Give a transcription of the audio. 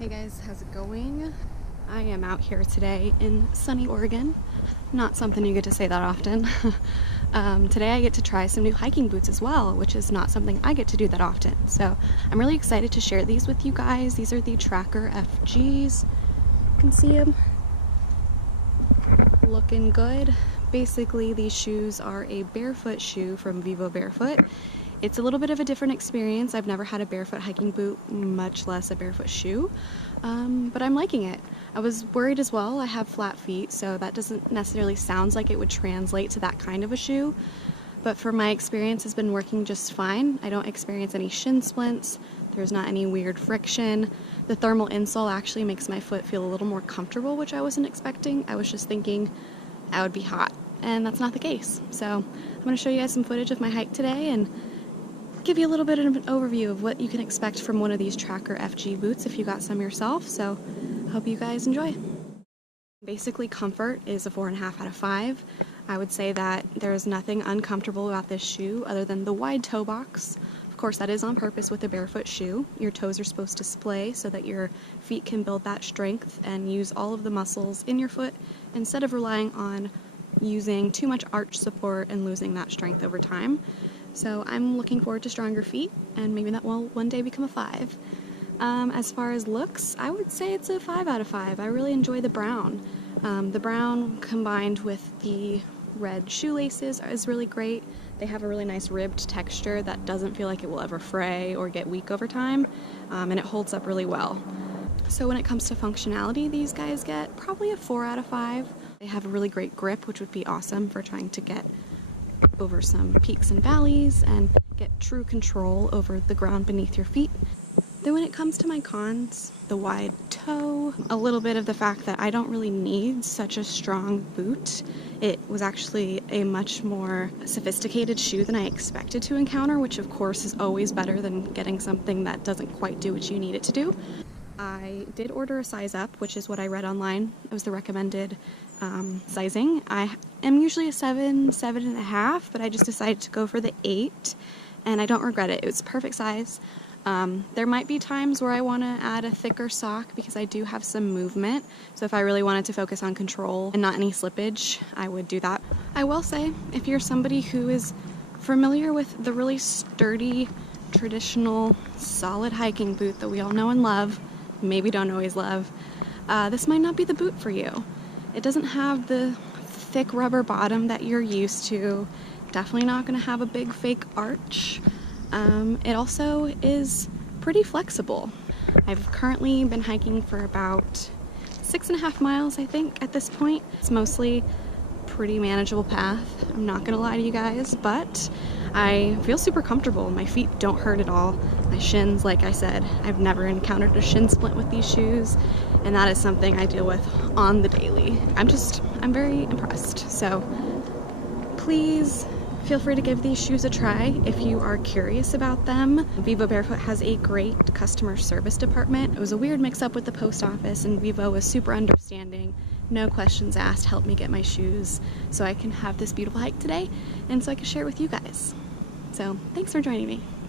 Hey guys, how's it going? I am out here today in sunny Oregon. Not something you get to say that often. Today I get to try some new hiking boots as well, which is not something I get to do that often. So I'm really excited to share these with you guys. These are the Tracker FGs. You can see them. Looking good. Basically, these shoes are a barefoot shoe from Vivo Barefoot. It's a little bit of a different experience. I've never had a barefoot hiking boot, much less a barefoot shoe, but I'm liking it. I was worried as well. I have flat feet, so that doesn't necessarily sound like it would translate to that kind of a shoe, but for my experience, it's been working just fine. I don't experience any shin splints. There's not any weird friction. The thermal insole actually makes my foot feel a little more comfortable, which I wasn't expecting. I was just thinking I would be hot, and that's not the case. So I'm going to show you guys some footage of my hike today and give you a little bit of an overview of what you can expect from one of these Tracker FG boots if you got some yourself. So I hope you guys enjoy. Basically, comfort is a 4.5 out of 5. I would say that there's nothing uncomfortable about this shoe other than the wide toe box. Of course, that is on purpose with a barefoot shoe. Your toes are supposed to splay so that your feet can build that strength and use all of the muscles in your foot instead of relying on using too much arch support and losing that strength over time. So I'm looking forward to stronger feet, and maybe that will one day become a 5. As far as looks, I would say it's a 5 out of 5. I really enjoy the brown. The brown combined with the red shoelaces is really great. They have a really nice ribbed texture that doesn't feel like it will ever fray or get weak over time, and it holds up really well. So when it comes to functionality, these guys get probably a 4 out of 5. They have a really great grip, which would be awesome for trying to get over some peaks and valleys and get true control over the ground beneath your feet. Then when it comes to my cons, the wide toe, a little bit of the fact that I don't really need such a strong boot. It was actually a much more sophisticated shoe than I expected to encounter, which of course is always better than getting something that doesn't quite do what you need it to do. I did order a size up, which is what I read online. It was the recommended sizing. I am usually a 7, 7.5, but I just decided to go for the 8, and I don't regret it. It was perfect size. There might be times where I want to add a thicker sock because I do have some movement, so if I really wanted to focus on control and not any slippage, I would do that. I will say, if you're somebody who is familiar with the really sturdy, traditional, solid hiking boot that we all know and love, maybe don't always love, this might not be the boot for you. It doesn't have the thick rubber bottom that you're used to. Definitely not going to have a big fake arch. It also is pretty flexible. I've currently been hiking for about 6.5 miles, I think, at this point. It's mostly pretty manageable path. I'm not gonna lie to you guys, but I feel super comfortable. My feet don't hurt at all. My shins, like I said, I've never encountered a shin splint with these shoes, and that is something I deal with on the daily. I'm very impressed. So please feel free to give these shoes a try if you are curious about them. Vivo Barefoot has a great customer service department. It was a weird mix-up with the post office, and Vivo was super understanding. No questions asked, helped me get my shoes so I can have this beautiful hike today and so I can share it with you guys. So thanks for joining me.